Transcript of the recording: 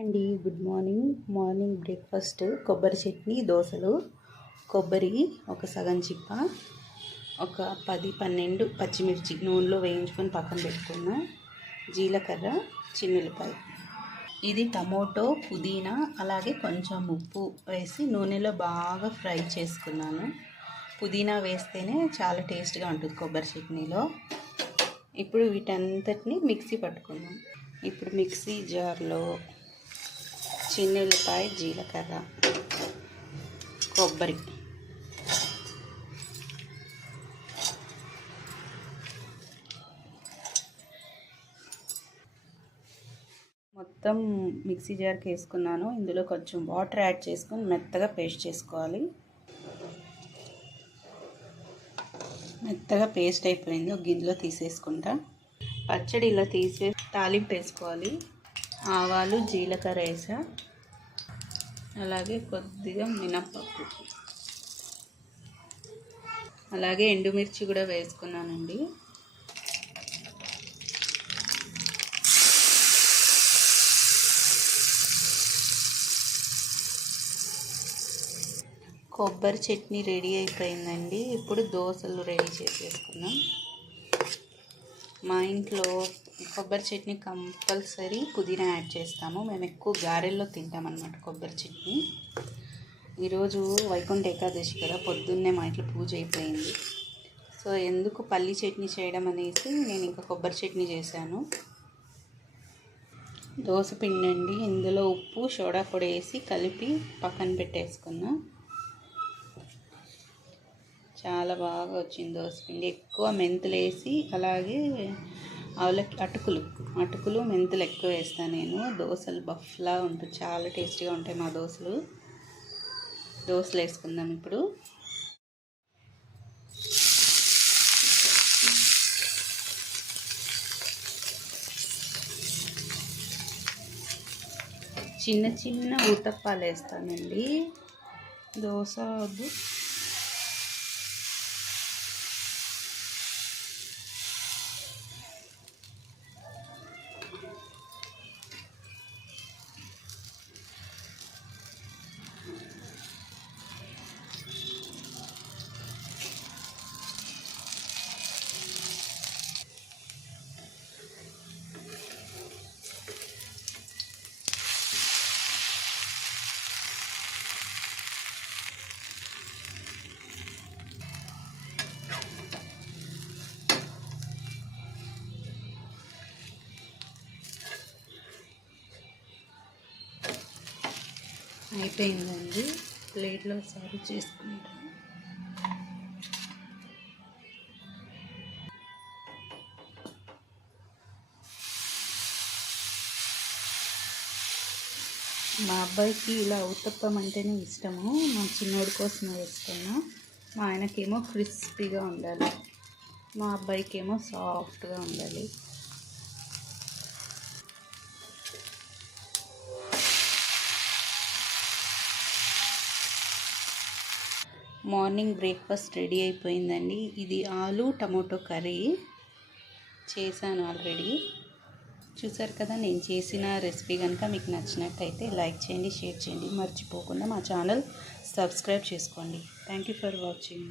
అండి, good morning. Morning breakfast కొబ్బరి చట్నీ, దోశలు. కొబ్బరి ఒక సగం చిప్ప, ఒక 10-12 పచ్చిమిర్చి నూనెలో వేయించుకొని పక్కన పెట్టుకున్న, జీలకర్ర, చిన్నులపాయ. ఇది టమోటో, పుదీనా, అలాగే కొంచెం ఉప్పు వేసి నూనెలో బాగా ఫ్రై చేసుకున్నాను. పుదీనా వేస్తేనే చాలా టేస్ట్గా ఉంటుంది కొబ్బరి చట్నీలో. ఇప్పుడు వీటంతటిని మిక్సీ పట్టుకుందాం. ఇప్పుడు మిక్సీ జార్లో చిన్నులపాయ, జీలకర్ర, కొబ్బరి, మొత్తం మిక్సీ జార్కి వేసుకున్నాను. ఇందులో కొంచెం వాటర్ యాడ్ చేసుకొని మెత్తగా పేస్ట్ చేసుకోవాలి. మెత్తగా పేస్ట్ అయిపోయింది. ఒక గిన్నెలో తీసేసుకుంటా. పచ్చడి ఇలా తాలింపు వేసుకోవాలి. ఆవాలు, జీలకర్ర వేసా, అలాగే కొద్దిగా మినప్పప్పు, అలాగే ఎండుమిర్చి కూడా వేసుకున్నానండి. కొబ్బరి చట్నీ రెడీ అయిపోయిందండి. ఇప్పుడు దోశలు రెడీ చేసేసుకున్నాం. మా ఇంట్లో కొబ్బరి చట్నీ కంపల్సరీ పుదీనా యాడ్ చేస్తాము. మేము ఎక్కువ గారెల్లో తింటామన్నమాట కొబ్బరి చట్నీ. ఈరోజు వైకుంఠ ఏకాదశి కదా, పొద్దున్నే మా ఇంట్లో పూజ అయిపోయింది. సో ఎందుకు పల్లి చట్నీ చేయడం అనేసి నేను ఇంకా కొబ్బరి చట్నీ చేశాను. దోశ పిండి అండి, ఇందులో ఉప్పు, సోడా పొడి వేసి కలిపి పక్కన పెట్టేసుకున్నా. చాలా బాగా వచ్చింది దోసపిండి. ఎక్కువ మెంతులు వేసి, అలాగే అటుకులు మెంతులు ఎక్కువ వేస్తాను నేను. దోశలు బఫ్లా ఉంటుంది, చాలా టేస్టీగా ఉంటాయి మా దోశలు. దోశలు వేసుకుందాం ఇప్పుడు. చిన్న చిన్న ఊతప్పాలు వేస్తానండి, దోశ వద్దు. అయిపోయిందండి, ప్లేట్లో సర్వ్ చేసుకుంటాను. మా అబ్బాయికి ఇలా ఉత్తప్పం అంటేనే ఇష్టము. మా చిన్నోడి కోసం వేస్తున్నా. మా ఆయనకేమో క్రిస్పీగా ఉండాలి, మా అబ్బాయికేమో సాఫ్ట్గా ఉండాలి. మార్నింగ్ బ్రేక్ఫాస్ట్ రెడీ అయిపోయిందండి. ఇది ఆలు టమోటో కర్రీ చేశాను ఆల్రెడీ. చూసారు కదా, నేను చేసిన రెసిపీ కనుక మీకు నచ్చినట్టయితే లైక్ చేయండి, షేర్ చేయండి. మర్చిపోకుండా మా ఛానల్ సబ్స్క్రైబ్ చేసుకోండి. Thank you for watching.